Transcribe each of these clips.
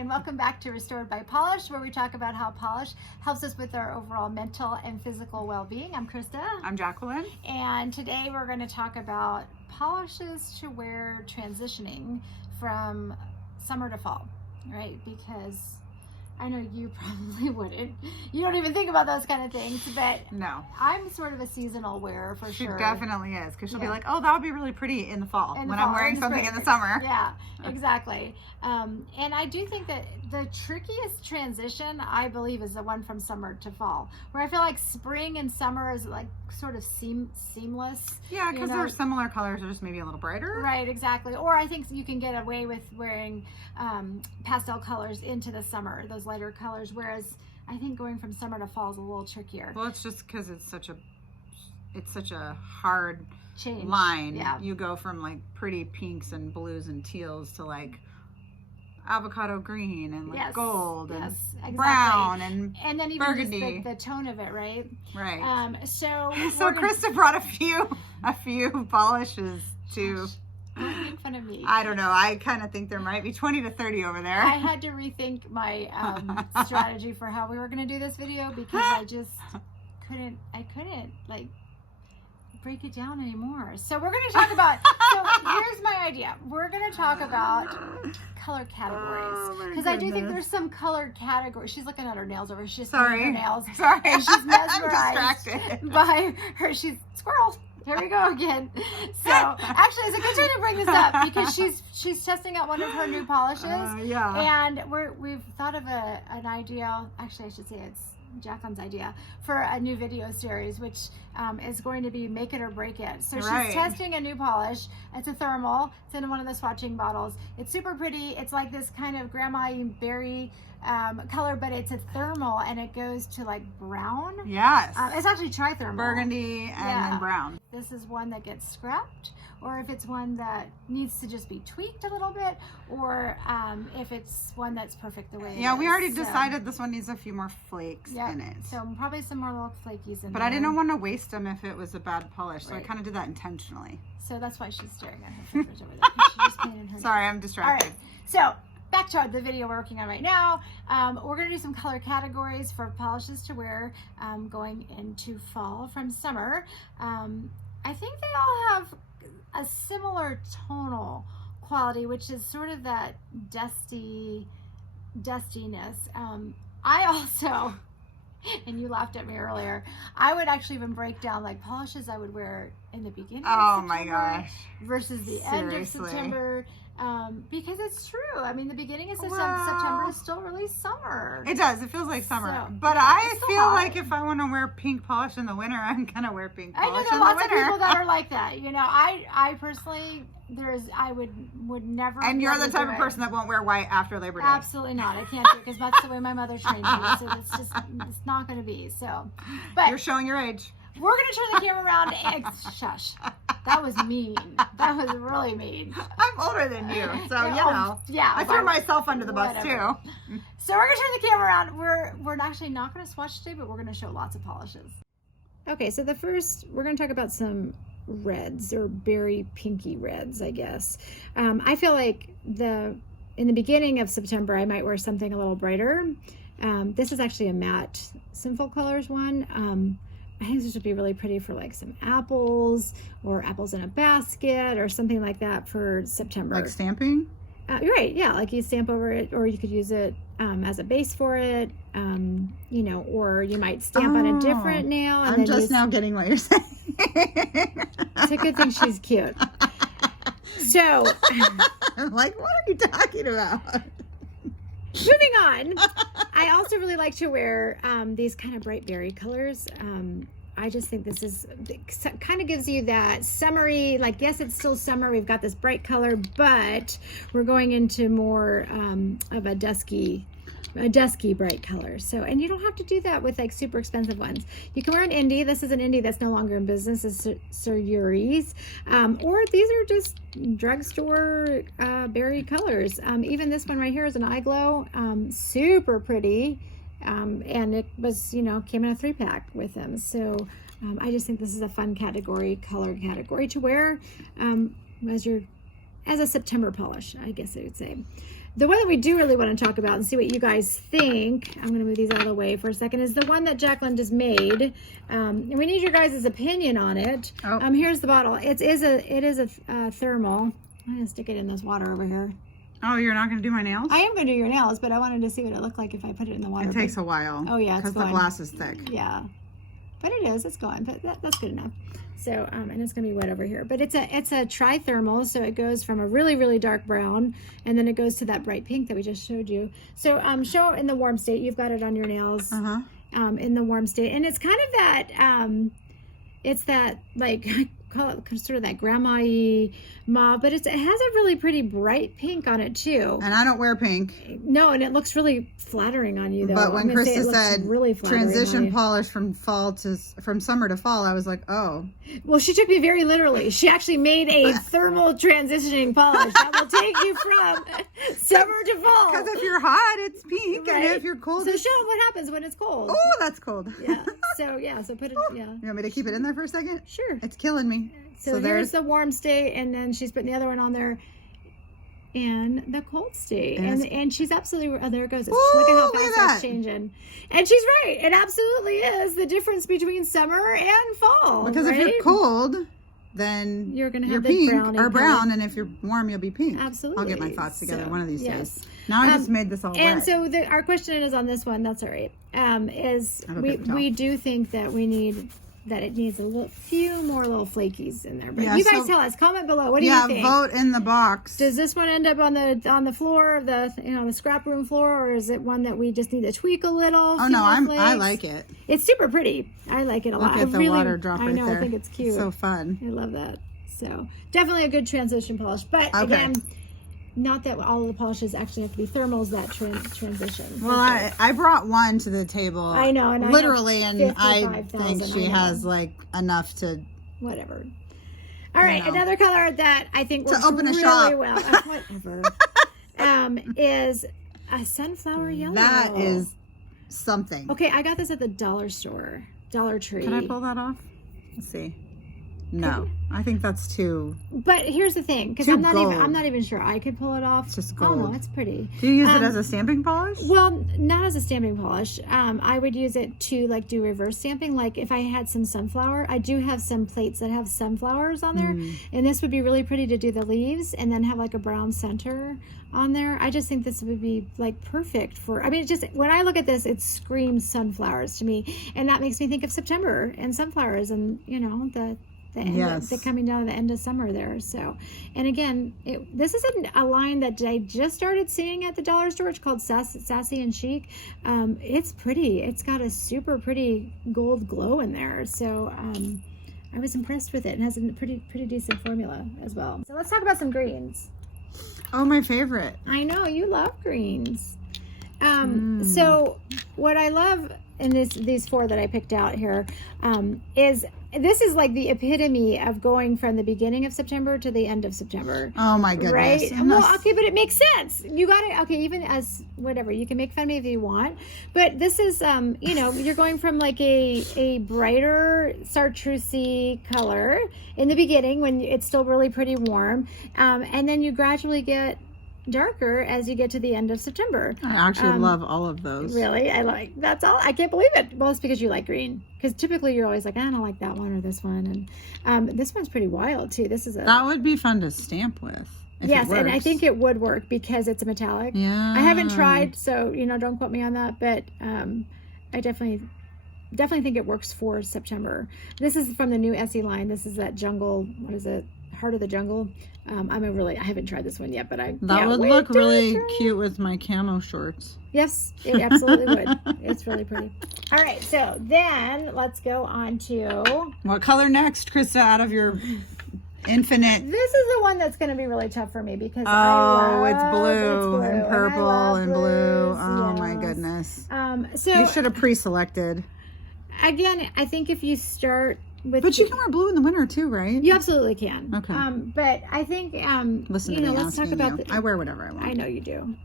and welcome back to Restored by Polish, where we talk about how polish helps us with our overall mental and physical well-being. I'm Krista. I'm Jacqueline. And today we're going to talk about polishes to wear transitioning from summer to fall, right? Because I know you probably wouldn't. You don't even think about those kind of things, but no, I'm sort of a seasonal wearer for sure. She definitely is, because she'll be like, oh, that would be really pretty in the fall when I'm wearing something in the summer. Yeah, exactly. And I do think that the trickiest transition, I believe, is the one from summer to fall, where I feel like spring and summer is like sort of seamless. Yeah, because they're similar colors, they're just maybe a little brighter. Right, exactly. Or I think you can get away with wearing pastel colors into the summer, those lighter colors, whereas I think going from summer to fall is a little trickier. Well, it's just because it's such a hard change line. Yeah. You go from like pretty pinks and blues and teals to like avocado green and like gold and brown and then even burgundy. Just the tone of it, right? Right. So Krista brought a few polishes to. Don't make fun of me. I don't know. I kind of think there might be 20 to 30 over there. I had to rethink my strategy for how we were going to do this video because I just couldn't like break it down anymore. So we're going to talk about, so here's my idea. We're going to talk about color categories, because I do think there's some colored categories. She's looking at her nails over. She's just looking at her nails. Sorry. And she's mesmerized I'm distracted by her. She's squirrel. Here we go again. So actually, it's a good time to bring this up because she's testing out one of her new polishes. Yeah. And we've thought of an idea. Actually, I should say it's Jacqueline's idea for a new video series, which is going to be Make It or Break It. So she's testing a new polish. It's a thermal. It's in one of the swatching bottles. It's super pretty. It's like this kind of grandma berry color, but it's a thermal and it goes to like brown. Yes. It's actually trithermal. Burgundy and then brown. This is one that gets scrapped, or if it's one that needs to just be tweaked a little bit, or if it's one that's perfect the way it is. Yeah, we already decided this one needs a few more flakes in it. So probably some more little flakies in there. But I didn't want to waste them if it was a bad polish, so I kind of did that intentionally. So that's why she's staring at her fingers over there. She just painted her Sorry, I'm distracted. All right, so back to the video we're working on right now. We're going to do some color categories for polishes to wear going into fall from summer. I think they all have a similar tonal quality, which is sort of that dustiness. I also, and you laughed at me earlier, I would actually even break down like polishes I would wear in the beginning of September my gosh. Versus the end of September. Because it's true. I mean, the beginning of September is still really summer. It does. It feels like summer. But I feel like if I want to wear pink polish in the winter, I'm going to wear pink polish in the winter. I know there are lots of people that are like that. You know, I personally, I would never. And you're the type of person that won't wear white after Labor Day. Absolutely not. I can't do it because that's the way my mother trained me. So it's not going to be. So, but you're showing your age. We're going to turn the camera around and shush. That was mean. That was really mean. I'm older than you, so you know. Yeah. I threw myself under the bus too. So we're going to turn the camera around. We're actually not going to swatch today, but we're going to show lots of polishes. Okay, so the first, we're going to talk about some reds, or berry pinky reds, I guess. I feel like in the beginning of September, I might wear something a little brighter. This is actually a matte Sinful Colors one. I think this would be really pretty for like some apples, or apples in a basket, or something like that for September. Like stamping? You're right, yeah, like you stamp over it, or you could use it as a base for it, you know, or you might stamp on a different nail. And I'm just now getting what you're saying. It's a good thing she's cute. So, I'm like, what are you talking about? Moving on, I also really like to wear these kind of bright berry colors. I just think this is kind of gives you that summery, like, yes, it's still summer. We've got this bright color, but we're going into more of a dusky bright color. So, and you don't have to do that with like super expensive ones. You can wear an indie. This is an indie that's no longer in business. It's Sir Yuri's. Or these are just drugstore berry colors. Even this one right here is an eye glow. Super pretty. And it was, you know, came in a 3-pack with them. So I just think this is a fun category, color category to wear as you're as a September polish, I guess I would say. The one that we do really want to talk about and see what you guys think, I'm going to move these out of the way for a second, is the one that Jacqueline just made. And we need your guys' opinion on it. Oh. Here's the bottle. It is a thermal. I'm going to stick it in this water over here. Oh, you're not going to do my nails? I am going to do your nails, but I wanted to see what it looked like if I put it in the water. It takes a while. Oh, yeah, because the glass is thick. Yeah. But it is. It's going. But that's good enough. So, and it's going to be wet over here. But it's a tri-thermal, so it goes from a really, really dark brown, and then it goes to that bright pink that we just showed you. So, show in the warm state. You've got it on your nails. In the warm state. And it's kind of that, it's that, like, call it sort of that grandma-y mauve, but it has a really pretty bright pink on it too. And I don't wear pink. No, and it looks really flattering on you though. But when Krista said really transition polish from summer to fall, I was like, oh. Well, she took me very literally. She actually made a thermal transitioning polish that will take you from summer to fall. Because if you're hot, it's pink, right? And if you're cold, so show them what happens when it's cold. Oh, that's cold. Yeah. So put it. Yeah. You want me to keep it in there for a second? Sure. It's killing me. So there's the warm state, and then she's putting the other one on there in the cold state. And she's absolutely, there it goes. Ooh, look at how fast that's changing. And she's right. It absolutely is the difference between summer and fall. Because if you're cold, then you're going to have pink or brown, and if you're warm, you'll be pink. Absolutely. I'll get my thoughts together one of these days. Now I just made this all wet. And so our question is on this one, that's all right, is we do think that it needs a few more little flakies in there. But you guys tell us. Comment below. What do you think? Yeah, vote in the box. Does this one end up on the floor of the scrap room floor, or is it one that we just need to tweak a little? Oh no, I like it. It's super pretty. I like it a lot. Look at the water drop right there. I know. I think it's cute. It's so fun. I love that. So definitely a good transition polish. But again, not that all of the polishes actually have to be thermals that transition. Well, I brought one to the table. I know, and literally, and I think she has like enough to whatever. All right, another color that I think works open a really shop. well. Whatever. Is a sunflower yellow. That is something. Okay, I got this at the dollar store, Dollar Tree. Can I pull that off? Let's see. No, I think that's too. But here's the thing, because I'm not even sure I could pull it off. It's just gold. Oh no, it's pretty. Do you use it as a stamping polish? Well, not as a stamping polish. I would use it to do reverse stamping. Like if I had some sunflower, I do have some plates that have sunflowers on there, and this would be really pretty to do the leaves, and then have like a brown center on there. I just think this would be like perfect for. I mean, when I look at this, it screams sunflowers to me, and that makes me think of September and sunflowers, and the coming down to the end of summer there. So, and again, this is a line that I just started seeing at the dollar store. It's called Sassy and Chic. It's pretty. It's got a super pretty gold glow in there. So I was impressed with it. It has a pretty decent formula as well. So let's talk about some greens. Oh, my favorite. I know you love greens. So what I love in these four that I picked out here is this is like the epitome of going from the beginning of September to the end of September. Oh my goodness. Right? Well, okay, but it makes sense. You got it. Okay, even as whatever, you can make fun of me if you want, but this is, you're going from like a brighter chartreusey color in the beginning when it's still really pretty warm, and then you gradually get darker as you get to the end of September. I actually love all of those. Really? That's all. I can't believe it. Well, it's because you like green. Because typically you're always like, I don't like that one or this one. And this one's pretty wild too. That would be fun to stamp with. Yes, and I think it would work because it's a metallic. Yeah. I haven't tried, so don't quote me on that, but I definitely think it works for September. This is from the new Essie line. This is that jungle, what is it? Heart of the Jungle. I haven't tried this one yet, but that would look really cute with my camo shorts. Yes, it absolutely would. It's really pretty. All right, so then let's go on to what color next, Krista? Out of your infinite. This is the one that's going to be really tough for me because it's blue and purple and blue. Oh my goodness. So you should have pre-selected. Again, I think if you start. But you can wear blue in the winter too, right? You absolutely can. Okay. But I think listen to me let's talk about I wear whatever I want. I know you do.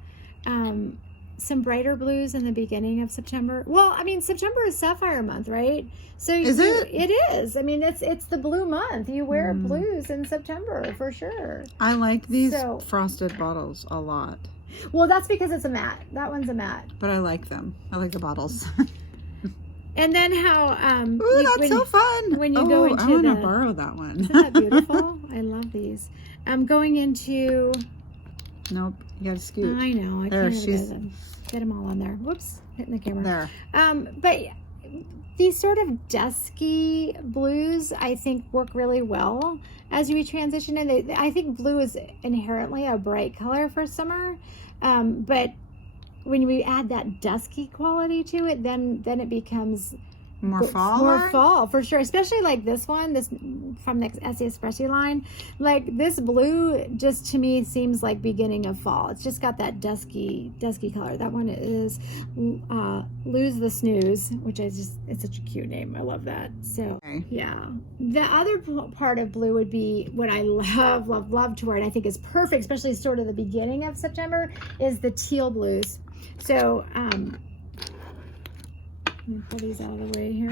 some brighter blues in the beginning of September. Well, I mean, September is sapphire month, right? So is it? It is. I mean, it's the blue month. You wear blues in September for sure. I like these frosted bottles a lot. Well, that's because it's a matte. That one's a matte. But I like them. I like the bottles. And then how ooh, that's so fun. When you go into I want to borrow that one. Isn't that beautiful? I love these. I'm going into nope, you gotta scoot. I know. I there, can't get them all on there. Whoops, hitting the camera. There. But these sort of dusky blues, I think, work really well as you transition in. I think blue is inherently a bright color for summer, but when we add that dusky quality to it, then it becomes more fall. More fall for sure. Especially like this one, this from the Essie Espresso line. Like this blue, just to me seems like beginning of fall. It's just got that dusky color. That one is Lose the Snooze, which it's such a cute name. I love that. So yeah, the other part of blue would be what I love to wear, and I think is perfect, especially sort of the beginning of September, is the teal blues. So let me pull these out of the way here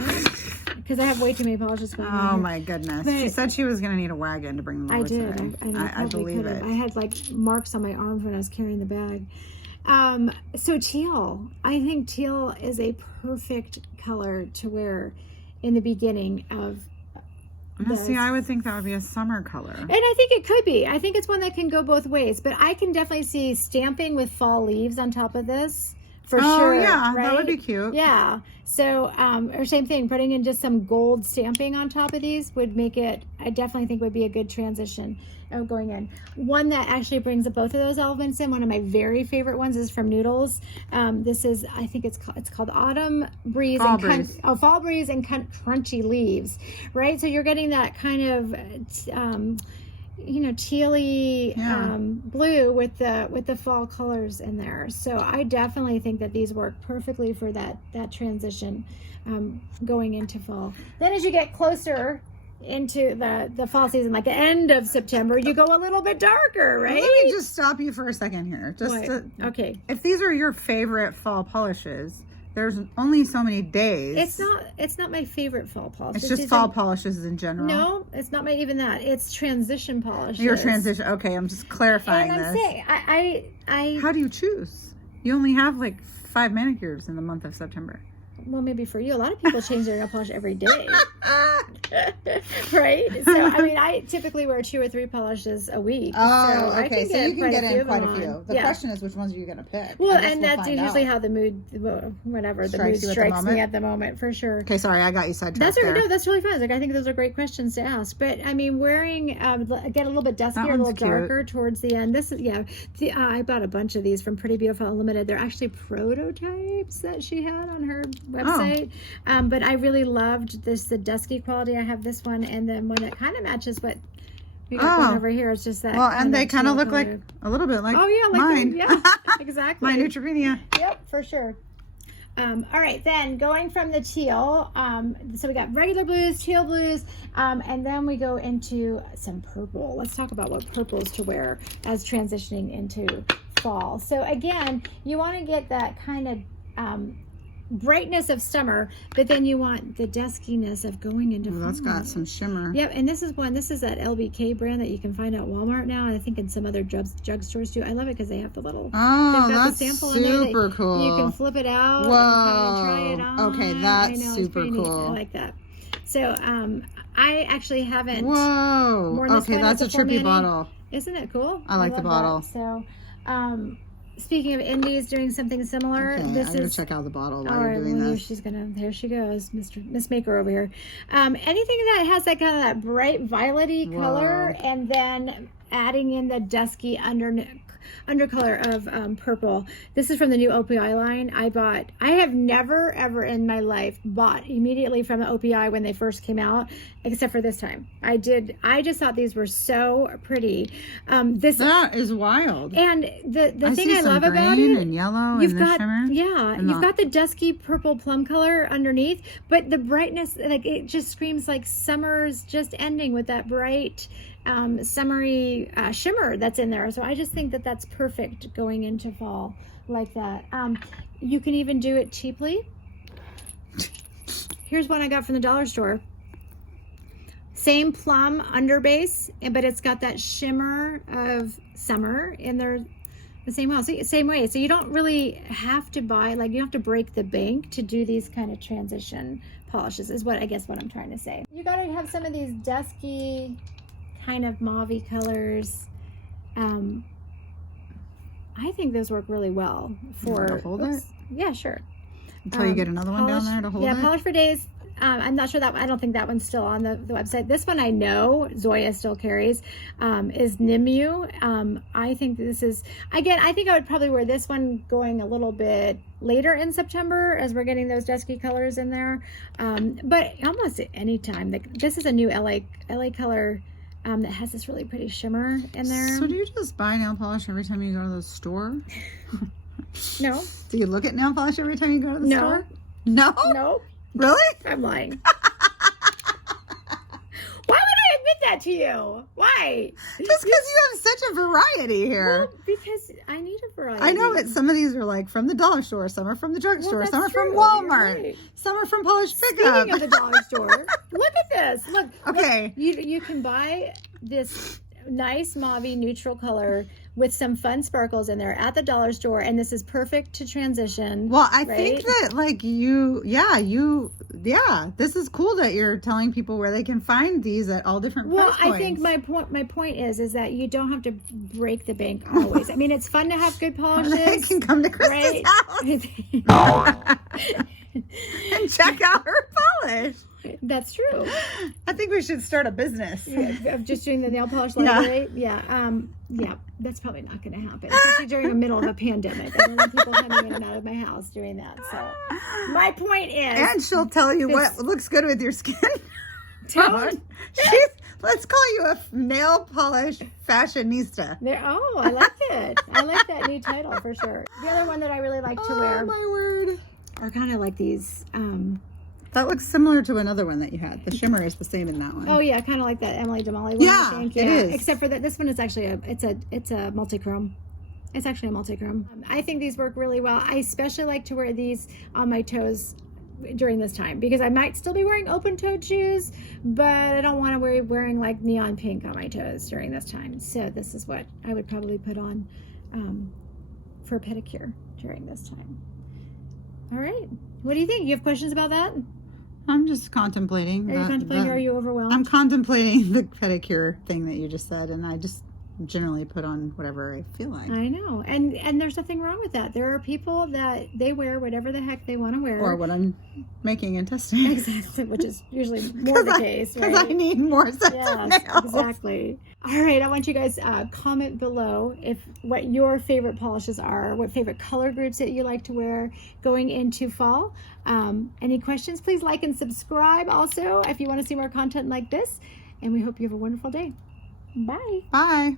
because I have way too many polishes going on. Oh my goodness. She said she was going to need a wagon to bring them over today. I believe it. I had like marks on my arms when I was carrying the bag. So teal. I think teal is a perfect color to wear in the beginning of see, I would think that would be a summer color. And I think it could be. I think it's one that can go both ways. But I can definitely see stamping with fall leaves on top of this. For sure. Oh, yeah. Right? That would be cute. Yeah. So, or same thing, putting in just some gold stamping on top of these would make it, I definitely think would be a good transition of going in. One that actually brings up both of those elements in, one of my very favorite ones is from Noodles. This is, I think it's called Autumn Breeze. Fall Breeze. Fall Breeze and Crunchy Leaves, right? So you're getting that kind of, tealy blue with the fall colors in there. So I definitely think that these work perfectly for that transition going into fall. Then as you get closer into the fall season, like the end of September, you go a little bit darker, right? Let me just stop you for a second here. Okay. If these are your favorite fall polishes, there's only so many days. It's not my favorite fall polish. It's just fall polishes in general. No, it's not even that. It's transition polishes. Your transition. Okay, I'm just clarifying and I'm this. saying, How do you choose? You only have like 5 manicures in the month of September. Well, maybe for you. A lot of people change their nail polish every day. Right? So, I mean, I typically wear 2 or 3 polishes a week. Oh, okay. So you can get in quite a few. The yeah. question is, which ones are you going to pick? Well, and that's usually how the mood, whatever, the mood strikes me at the moment, for sure. Okay, sorry, I got you sidetracked. That's right. No, that's really fun. Like, I think those are great questions to ask. But, I mean, wearing, get a little bit duskier, a little darker towards the end. This is, I bought a bunch of these from Pretty Beautiful Unlimited. They're actually prototypes that she had on her website. Oh. But I really loved the dusky quality. I have this one and then one that kind of matches what we got going over here. It's just that. Well, and they kind of look like a little bit like mine. Yeah, exactly. My Neutropenia. Yep, for sure. All right, then going from the teal, so we got regular blues, teal blues, and then we go into some purple. Let's talk about what purples to wear as transitioning into fall. So again, you want to get that kind of brightness of summer, but then you want the duskiness of going into fall. That's got some shimmer. Yep, and this is that LBK brand that you can find at Walmart now, and I think in some other drugstores too. I love it because they have the little that's the sample super cool. You can flip it out. Whoa. And try it on. Okay, that's super cool. I like that. So I actually haven't. Whoa. Okay, that's a trippy bottle. Isn't it cool? I like the bottle. That. So speaking of indies doing something similar, okay, I'm gonna check out the bottle while you're doing this. There she goes, Miss Maker over here. Anything that has that kind of that bright violety color, and then adding in the dusky undercolor of purple. This is from the new OPI line. I have never ever in my life bought immediately from the OPI when they first came out, except for this time. I just thought these were so pretty. That is wild. And the thing I love about it, and yellow, you've and got shimmer, you've got the dusky purple plum color underneath, but the brightness, like it just screams like summer's just ending with that bright summery shimmer that's in there. So I just think that that's perfect going into fall like that. You can even do it cheaply. Here's one I got from the dollar store. Same plum underbase, but it's got that shimmer of summer in there the same way. So you don't really have to buy, like, you don't have to break the bank to do these kind of transition polishes is what I'm trying to say. You gotta have some of these dusky kind of mauvey colors. I think those work really well for hold it. Yeah, sure. Until you get another one down there to hold it. Yeah, polish for days. I'm not sure that, I don't think that one's still on the website. This one I know Zoya still carries, is Nimu. I think this is, again, I think I would probably wear this one going a little bit later in September as we're getting those dusky colors in there. But almost at any time. This is a new LA color that has this really pretty shimmer in there. So do you just buy nail polish every time you go to the store? No. Do you look at nail polish every time you go to the store? No. No? No. Really? I'm lying. Why would I admit that to you? Why? Just because you have such a variety here. Well, because I need a variety. I know, but some of these are like from the dollar store, some are from the drugstore, Well, some are from true. Walmart, Right. some are from Polish Pickup. Speaking of the dollar store, look at this. Look. Okay. Look, you can buy this nice mauve neutral color with some fun sparkles in there at the dollar store, and this is perfect to transition. Well, I think that like this is cool that you're telling people where they can find these at all different price points. Well, I think my point is that you don't have to break the bank always. I mean, it's fun to have good polishes. They can come to Krista's right? house and check out her polish. That's true. I think we should start a business. Yeah, of just doing the nail polish library. Yeah. Yeah, that's probably not going to happen, especially during the middle of a pandemic. I don't want people coming in and out of my house doing that. So my point is, and she'll tell you what looks good with your skin. Let's call you a nail polish fashionista. Oh, I like it. I like that new title for sure. The other one that I really like to wear. Oh my word! Are kind of like these. That looks similar to another one that you had. The shimmer is the same in that one. Oh yeah, kind of like that Emily Damali one. Yeah, I think. it is. Except for that, this one is actually it's a multi-chrome. It's actually a multi-chrome. I think these work really well. I especially like to wear these on my toes during this time because I might still be wearing open-toed shoes, but I don't want to be wearing like neon pink on my toes during this time. So this is what I would probably put on for a pedicure during this time. All right. What do you think? You have questions about that? I'm just contemplating. Are you contemplating or are you overwhelmed? I'm contemplating the pedicure thing that you just said, and I just generally put on whatever I feel like. I know. And there's nothing wrong with that. There are people that they wear whatever the heck they want to wear. Or what I'm making and testing. Exactly, which is usually more the case, right? Because I need more sets of nails. Exactly. All right, I want you guys comment below what your favorite polishes are, what favorite color groups that you like to wear going into fall. Any questions, please like and subscribe also if you want to see more content like this. And we hope you have a wonderful day. Bye. Bye.